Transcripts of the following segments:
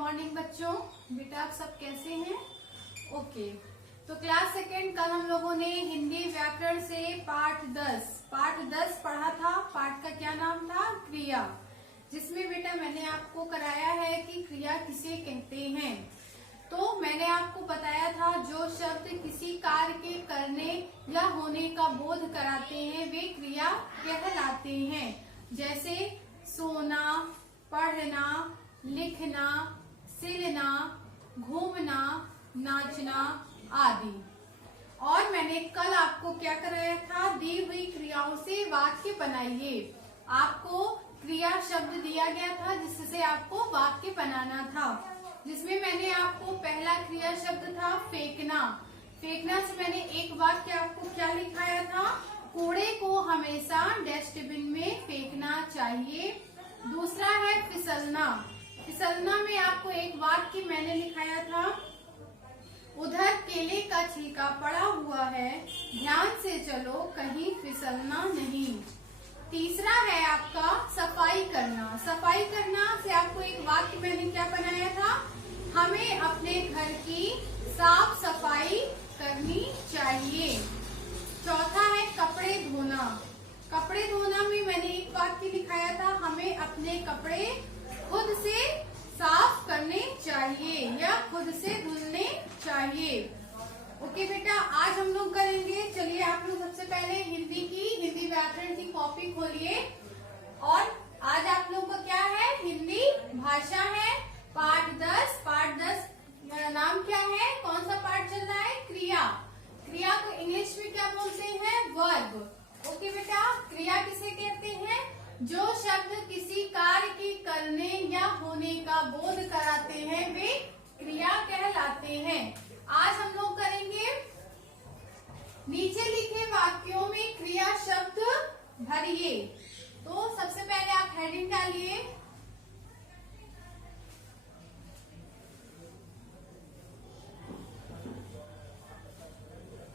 Morning बच्चों। बेटा आप सब कैसे हैं? ओके, तो क्लास सेकेंड कल हम लोगों ने हिंदी व्याकरण से पाठ 10 पढ़ा था। पाठ का क्या नाम था? क्रिया। जिसमें बेटा मैंने आपको कराया है कि क्रिया किसे कहते हैं। तो मैंने आपको बताया था जो शब्द किसी कार्य के करने या होने का बोध कराते हैं वे क्रिया कहलाते हैं। जैसे सोना, पढ़ना, लिखना, सिलना, घूमना, नाचना आदि। और मैंने कल आपको क्या कराया था? दी हुई क्रियाओं से वाक्य बनाइए। आपको क्रिया शब्द दिया गया था जिससे आपको वाक्य बनाना था। जिसमें मैंने आपको पहला क्रिया शब्द था फेंकना। फेंकना से मैंने एक वाक्य आपको क्या लिखाया था? कूड़े को हमेशा डस्टबिन में फेंकना चाहिए। दूसरा है फिसलना। फिसलना में आपको एक वाक्य मैंने लिखाया था, उधर केले का छिलका पड़ा हुआ है, ध्यान से चलो कहीं फिसलना नहीं। तीसरा है आपका सफाई करना। सफाई करना से आपको एक वाक्य मैंने क्या बनाया था? हमें अपने घर की साफ सफाई करनी चाहिए। चौथा है कपड़े धोना। कपड़े धोना में मैंने एक वाक्य लिखाया था, हमें अपने कपड़े खुद से साफ करने चाहिए या खुद से धुलने चाहिए। ओके बेटा, आज हम लोग करेंगे। चलिए आप लोग सबसे पहले हिंदी व्याकरण की कॉपी खोलिए। और आज आप लोग का क्या है? हिंदी भाषा है। पाठ 10 नाम क्या है? कौन सा पाठ चल रहा है? क्रिया। क्रिया को इंग्लिश में क्या बोलते हैं? वर्ब। ओके बेटा, क्रिया किसे कहते हैं? जो शब्द किसी कार्य के करने या होने का बोध कराते हैं वे क्रिया कहलाते हैं। आज हम लोग करेंगे नीचे लिखे वाक्यों में क्रिया शब्द भरिए। तो सबसे पहले आप हेडिंग डालिए,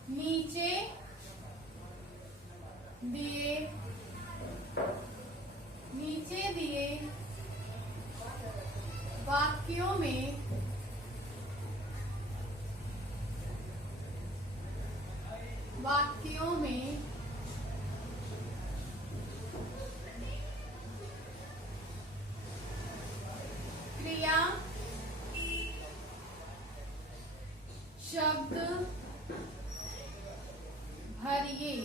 नीचे दिए वाक्यों में क्रिया शब्द भरिए।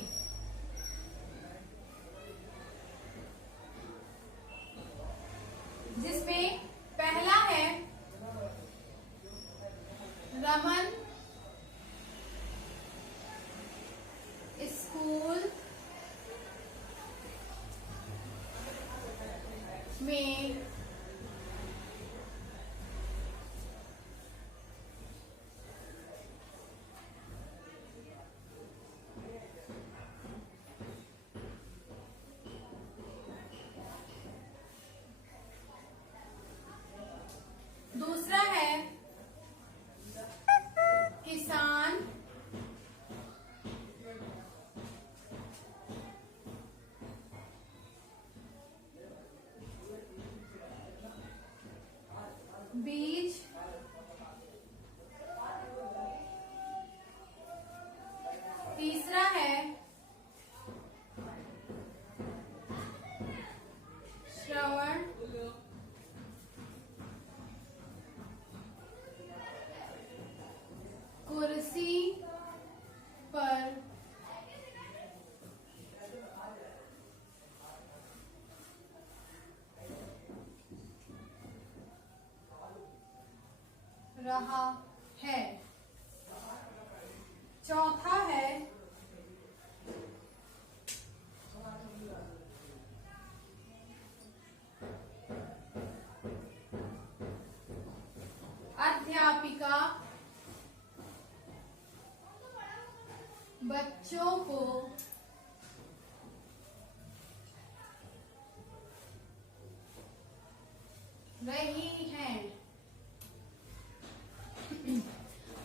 जिसमें पहला है रमन स्कूल में दूसरा है किसान बीज तीसरा है श्रवण कुर्सी पर रहा है। चौथा है अध्यापिका बच्चों को रही है।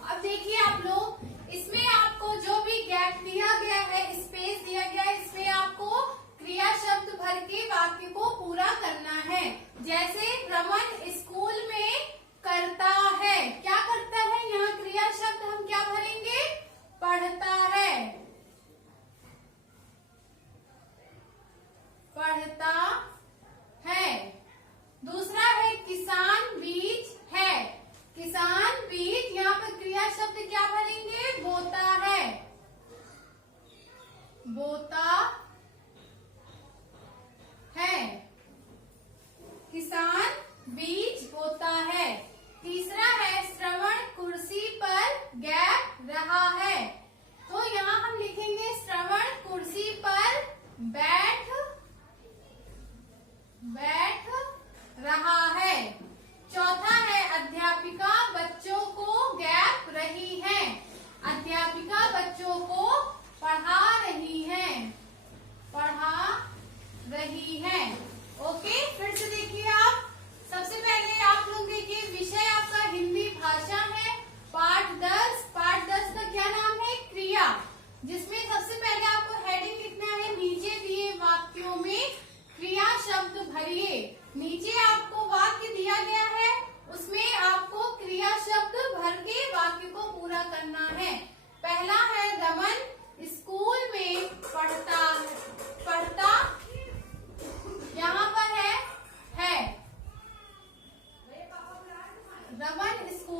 अब देखिए आप लोग, इसमें आपको जो भी गैप दिया गया है, स्पेस दिया गया है, इसमें आपको क्रिया शब्द भर के वाक्य को पूरा करना है। जैसे रमन स्कूल में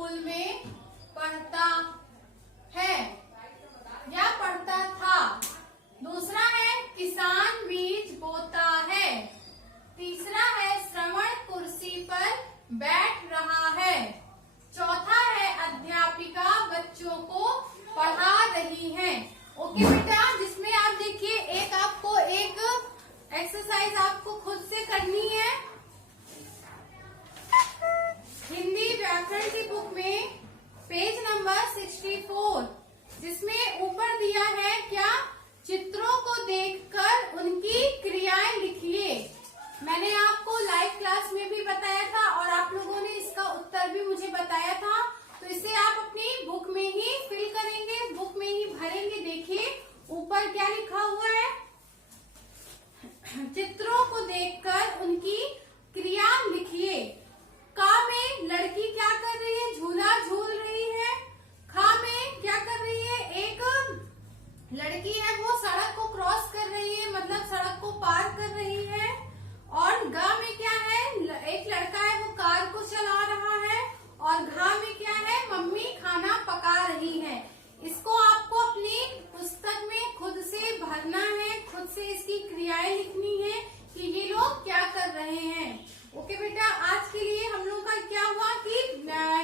स्कूल में पढ़ता है या पढ़ता था। दूसरा है किसान बीज बोता है। तीसरा है श्रवण कुर्सी पर बैठ रहा है। चौथा है अध्यापिका बच्चों को पढ़ा रही है। ओके बेटा, जिसमें आप देखिए एक आपको एक एक्सरसाइज आपको खुद से करनी है। हिंदी व्याकरण की बुक में पेज नंबर 64, जिसमें ऊपर दिया है क्या, चित्रों को देखकर उनकी क्रियाएं लिखिए। मैंने आपको लाइव क्लास में भी बताया था और आप लोगों ने इसका उत्तर भी मुझे बताया था, तो इसे आप अपनी बुक में ही फिल करेंगे, बुक में ही भरेंगे। देखिए ऊपर क्या लिखा हुआ है, चित्रों को देखकर उनकी क्रिया लिखिए। का में लड़की क्या कर रही है, झूला झूल रही है। खा में क्या कर रही है, एक लड़की है वो सड़क को क्रॉस कर रही है, मतलब सड़क को पार कर रही है। और गा में क्या है, एक लड़का है वो कार को चला रहा है। और घा में क्या है, मम्मी खाना पका रही है। इसको आपको अपनी पुस्तक में खुद से भरना है, खुद से इसकी क्रियाएं लिखनी है कि ये लोग क्या कर रहे हैं। ओके बेटा, आज के लिए हम लोग का क्या हुआ कि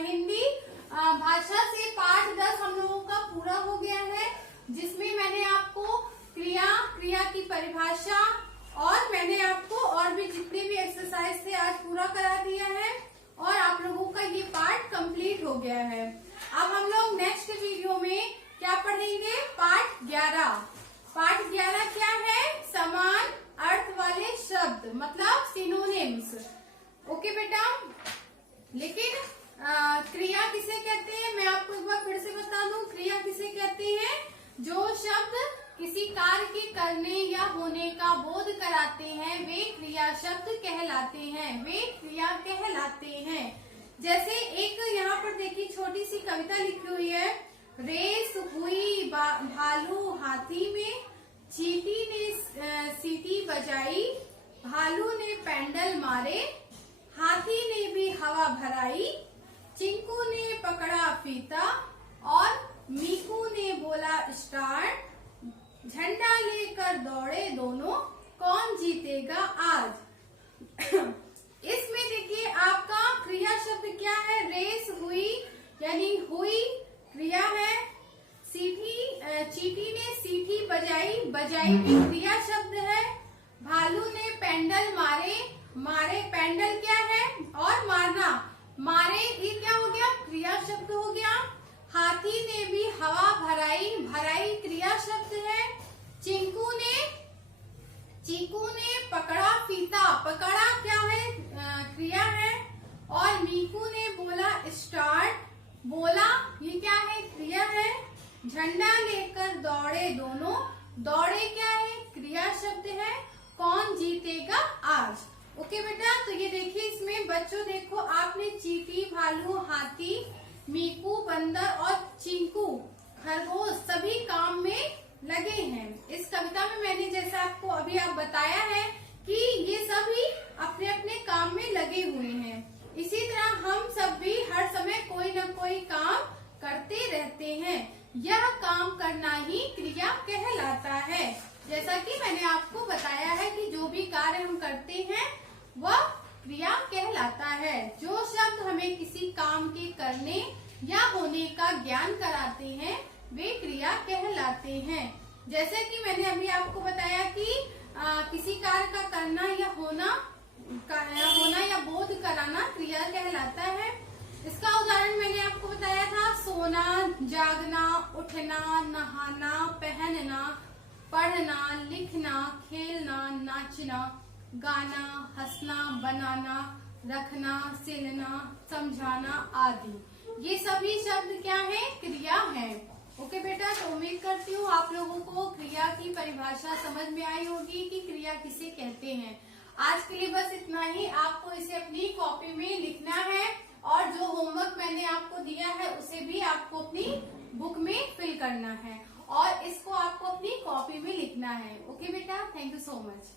हिंदी भाषा से पाठ 10 हम लोगों का पूरा हो गया है, जिसमें मैंने आपको क्रिया की परिभाषा और मैंने आपको और भी जितने भी एक्सरसाइज थे आज पूरा करा दिया है और आप लोगों का ये पार्ट कंप्लीट हो गया है। अब हम लोग नेक्स्ट वीडियो में क्या पढ़ेंगे, पाठ 11। पाठ 11 क्या है, समान अर्थ वाले शब्द, मतलब सिनोनिम्स। ओके बेटा, लेकिन क्रिया किसे कहते हैं, मैं आपको एक बार फिर से बता दूं, क्रिया किसे कहते हैं, जो शब्द किसी कार्य के करने या होने का बोध कराते हैं वे क्रिया शब्द कहलाते हैं, वे क्रिया कहलाते हैं। जैसे एक यहाँ पर देखिए छोटी सी कविता लिखी हुई है, रेस हुई भालू हाथी में, चींटी ने सीटी बजाई, भालू ने पेंडल मारे, हाथी ने भी हवा भराई, चिंकू ने पकड़ा फीता और मीकू ने बोला स्टार्ट, झंडा लेकर दौड़े दोनों, कौन जीतेगा आज। इसमें देखिए आपका क्रिया शब्द क्या है, रेस हुई यानी हुई क्रिया है। चींटी ने सीटी बजाई, बजाई भी क्रिया शब्द है। भालू ने पेंडल मारे, मारे पेंडल क्या है और मारना, मारे ये क्या हो गया, क्रिया शब्द हो गया। हाथी ने भी हवा भराई, भराई क्रिया शब्द है। चीकू ने पकड़ा फीता, पकड़ा क्या है, क्रिया है। और मीकू ने बोला स्टार्ट, बोला ये क्या है, क्रिया है। झंडा लेकर दौड़े दोनों, दौड़े क्या है, क्रिया शब्द है। कौन जीतेगा आज। ओके बेटा, तो ये देखिए इसमें बच्चों देखो आपने चींटी, भालू, हाथी, मीकू बंदर और चिंकू खरगोश सभी काम में लगे हैं। इस कविता में मैंने जैसे आपको अभी आप बताया है कि ये सभी अपने अपने काम में लगे हुए हैं। इसी तरह हम सब भी हर समय कोई न कोई काम करते रहते हैं, यह काम करना ही क्रिया कहलाता है। जैसा कि मैंने आपको बताया है कि जो भी कार्य हम करते हैं वह क्रिया कहलाता है। जो शब्द हमें किसी काम के करने या होने का ज्ञान कराते हैं वे क्रिया कहलाते हैं। जैसे कि मैंने अभी आपको बताया कि किसी कार्य का करना या होना या बोध कराना क्रिया कहलाता है। इसका उदाहरण मैंने आपको बताया था, सोना, जागना, उठना, नहाना, पहनना, पढ़ना, लिखना, खेलना, नाचना, गाना, हंसना, बनाना, रखना, सिलना, समझाना आदि। ये सभी शब्द क्या है, क्रिया है। ओके बेटा, तो उम्मीद करती हूँ आप लोगों को क्रिया की परिभाषा समझ में आई होगी कि क्रिया किसे कहते हैं। आज के लिए बस इतना ही। आपको इसे अपनी कॉपी में लिखना है और जो होमवर्क मैंने आपको दिया है उसे भी आपको अपनी बुक में फिल करना है और इसको आपको अपनी कॉपी में लिखना है। ओके बेटा, थैंक यू सो मच।